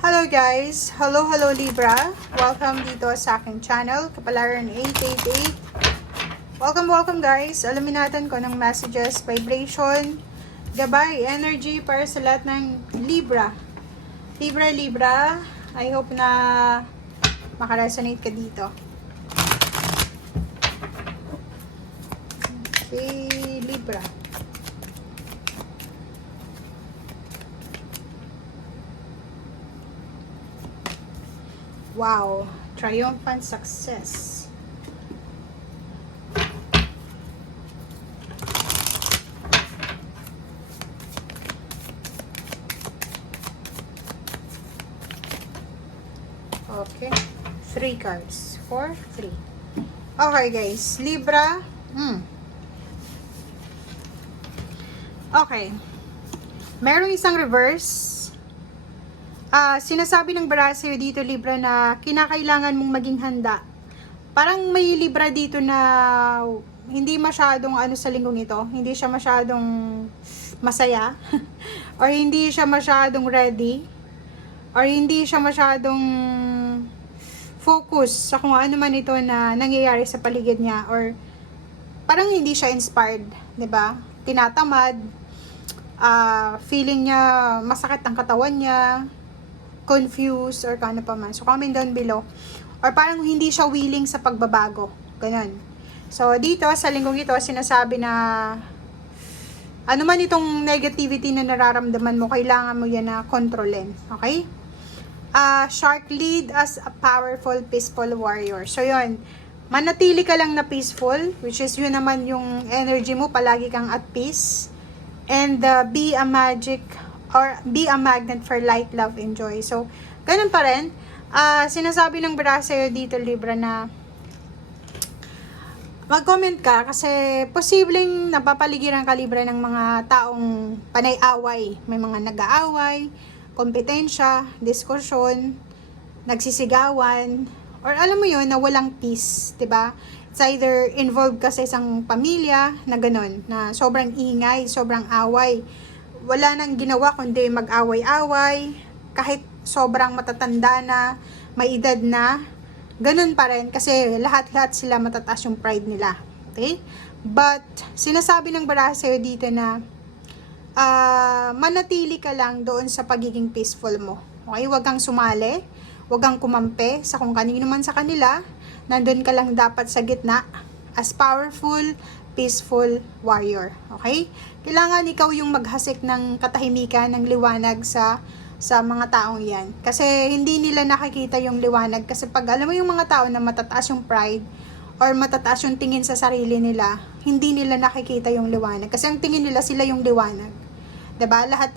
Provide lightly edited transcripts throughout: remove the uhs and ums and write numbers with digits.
Hello guys! Hello Libra! Welcome dito sa aking channel, Kapalaran 888. Welcome guys! Alamin natin kung anong messages, vibration, gabay, energy para sa lahat ng Libra. Libra, I hope na makaresonate ka dito. Okay, Libra. Wow, triumphant success. Okay, 3 cards. 4, 3. Okay guys, Libra. Okay. Merong isang reverse. Sinasabi ng bara sa'yo dito, Libra, na kinakailangan mong maging handa. Parang may Libra dito na hindi masyadong sa linggong ito. Hindi siya masyadong masaya. Or hindi siya masyadong ready. Or hindi siya masyadong focus sa kung ano man ito na nangyayari sa paligid niya. Or parang hindi siya inspired. 'Di ba? Tinatamad. Feeling niya masakit ang katawan niya. Confused or kano pa man. So, comment down below. Or parang hindi siya willing sa pagbabago. Ganyan. So, dito, sa linggong ito, sinasabi na ano man itong negativity na nararamdaman mo, kailangan mo yan na kontrolin. Okay? Shark lead as a powerful, peaceful warrior. So, yun. Manatili ka lang na peaceful, which is yun naman yung energy mo, palagi kang at peace. And be a magnet for light, love, and joy. So, ganun pa rin. Sinasabi ng bara sa'yo dito, Libra, na mag-comment ka kasi posibleng napapaligiran ka, Libra, ng mga taong panay-away. May mga nag-aaway, kompetensya, diskusyon, nagsisigawan, or alam mo yun, na walang peace, 'di ba? It's either involved ka sa isang pamilya na ganun, na sobrang ingay, sobrang away. Wala nang ginawa kundi mag-away-away, kahit sobrang matatanda na, may edad na, ganun pa rin kasi lahat-lahat sila matataas yung pride nila. Okay? But, sinasabi ng bara sa'yo dito na manatili ka lang doon sa pagiging peaceful mo. Okay? Huwag kang sumali, huwag kang kumampi sa kung kanino man sa kanila, nandun ka lang dapat sa gitna as powerful, peaceful warrior. Okay? Kailangan ikaw yung maghasik ng katahimikan, ng liwanag sa mga taong yan. Kasi hindi nila nakikita yung liwanag. Kasi pag alam mo yung mga tao na matataas yung pride or matataas yung tingin sa sarili nila, hindi nila nakikita yung liwanag. Kasi ang tingin nila sila yung liwanag. 'Di ba? Lahat,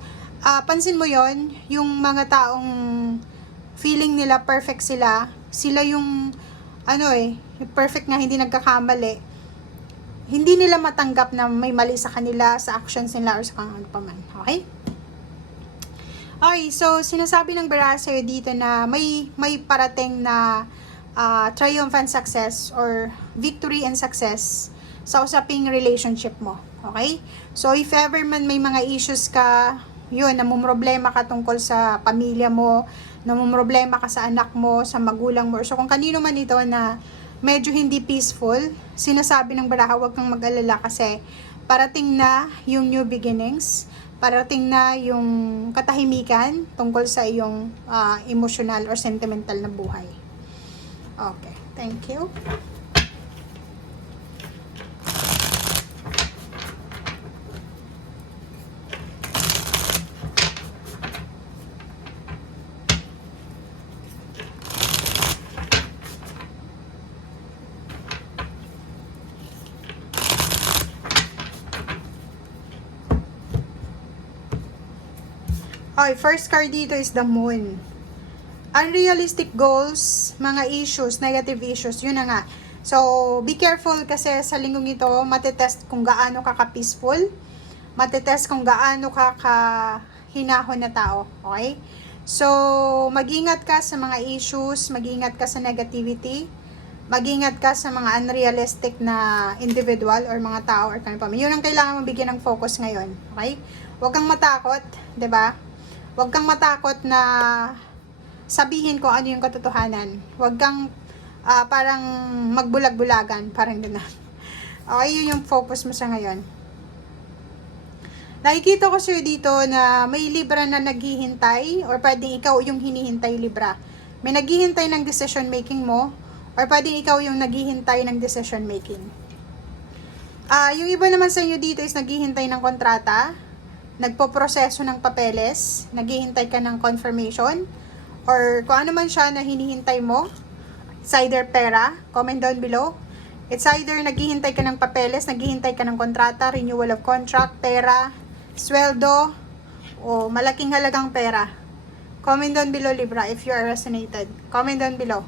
pansin mo yon, yung mga taong feeling nila perfect sila yung perfect nga, hindi nagkakamali. Hindi nila matanggap na may mali sa kanila, sa actions nila, or sa kung ano pa man. Okay? Okay, so sinasabi ng bara sa'yo dito na may parating na triumphant success or victory and success sa usaping relationship mo. Okay? So, if ever man may mga issues ka, yun, namumroblema ka tungkol sa pamilya mo, namumroblema ka sa anak mo, sa magulang mo, so kung kanino man ito na medyo hindi peaceful, sinasabi ng baraha, huwag kang mag-alala kasi parating na yung new beginnings, parating na yung katahimikan tungkol sa iyong emotional or sentimental na buhay. Okay, thank you. Okay, first card dito is the moon. Unrealistic goals, mga issues, negative issues, yun na nga. So, be careful kasi sa linggong ito, matetest kung gaano ka ka-peaceful, matetest kung gaano ka ka-hinahon na tao, okay? So, mag-ingat ka sa mga issues, mag-ingat ka sa negativity, mag-ingat ka sa mga unrealistic na individual or mga tao or kanina pa. Yun ang kailangan mong bigyan ng focus ngayon, okay? Huwag kang matakot, 'di ba? Huwag kang matakot na sabihin kung ano yung katotohanan. Huwag kang parang magbulag-bulagan, parang gano'n. Okay, yun yung focus mo sa ngayon. Nakikita ko sa'yo dito na may Libra na naghihintay or pwedeng ikaw yung hinihintay Libra. May naghihintay ng decision making mo or pwedeng ikaw yung naghihintay ng decision making. Yung iba naman sa inyo dito is naghihintay ng kontrata, nagpoproseso ng papeles, naghihintay ka ng confirmation, or kung ano man siya na hinihintay mo. It's either pera, comment down below. It's either naghihintay ka ng papeles, naghihintay ka ng kontrata, renewal of contract, pera, sweldo, o malaking halagang pera. Comment down below, Libra, if you are resonated. Comment down below.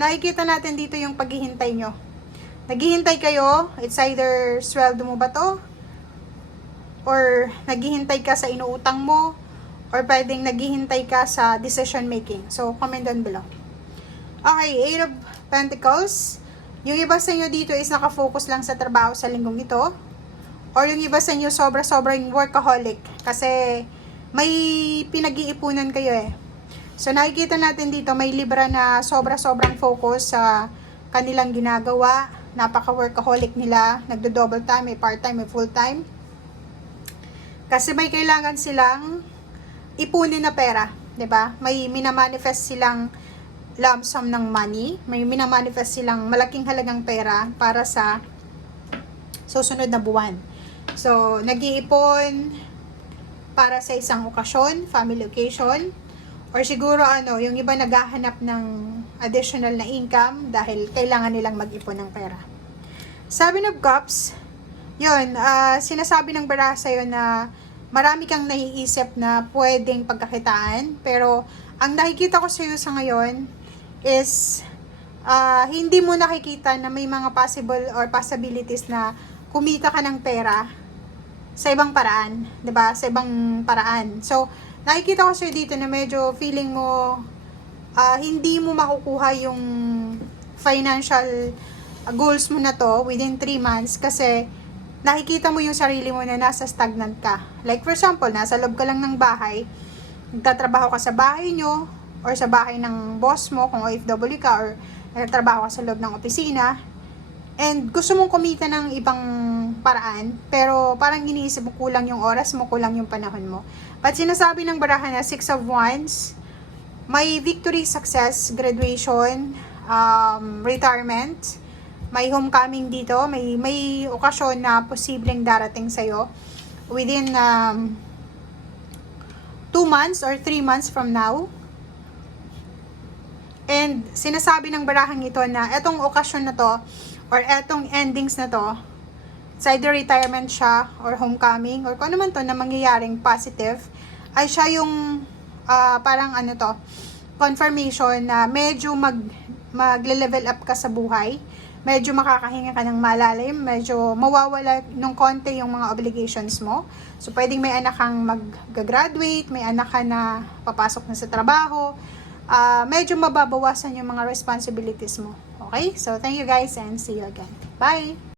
Nakikita natin dito yung paghihintay nyo. Naghihintay kayo, it's either sweldo mo ba to? Or naghihintay ka sa inuutang mo? Or pwedeng naghihintay ka sa decision making. So, comment down below. Okay, Eight of Pentacles. Yung iba sa inyo dito is nakafocus lang sa trabaho sa linggong ito. Or yung iba sa inyo sobra-sobrang workaholic. Kasi may pinag-iipunan kayo eh. So, nakikita natin dito may Libra na sobra-sobrang focus sa kanilang ginagawa. Napaka-workaholic nila. Nagdo-double time, may part-time, may full-time. Kasi may kailangan silang ipunin na pera. 'Di ba? May minamanifest silang lump sum ng money. May minamanifest silang malaking halagang pera para sa susunod na buwan. So, nag-iipon para sa isang okasyon, family occasion, or siguro yung iba naghahanap ng additional na income dahil kailangan nilang mag-ipon ng pera. Seven of Cups, yun, sinasabi ng baraha sa'yo na marami kang naiisip na pwedeng pagkakitaan, pero ang nakikita ko sa'yo sa ngayon is hindi mo nakikita na may mga possible or possibilities na kumita ka ng pera sa ibang paraan, 'di ba? Sa ibang paraan. So, nakikita ko sa'yo dito na medyo feeling mo hindi mo makukuha yung financial goals mo na to within 3 months kasi nakikita mo yung sarili mo na nasa stagnant ka. Like for example, nasa loob ka lang ng bahay, nagtatrabaho ka sa bahay nyo or sa bahay ng boss mo kung OFW ka, or nagtatrabaho ka sa loob ng opisina, and gusto mong kumita ng ibang paraan, pero parang iniisip mo kulang yung oras mo, kulang yung panahon mo. But sinasabi ng baraha na Six of Wands, may victory, success, graduation, retirement, may homecoming dito, may okasyon na posibleng darating sa'yo within 2 months or 3 months from now. And sinasabi ng barahang ito na etong okasyon na to or etong endings na to, it's either retirement siya or homecoming or kung ano man to na mangyayaring positive, ay siya yung parang confirmation na medyo magle-level up ka sa buhay, medyo makakahinga ka ng malalim, medyo mawawala ng konti yung mga obligations mo. So, pwedeng may anak kang mag-graduate, may anak ka na papasok na sa trabaho, medyo mababawasan yung mga responsibilities mo. Okay? So, thank you guys and see you again. Bye!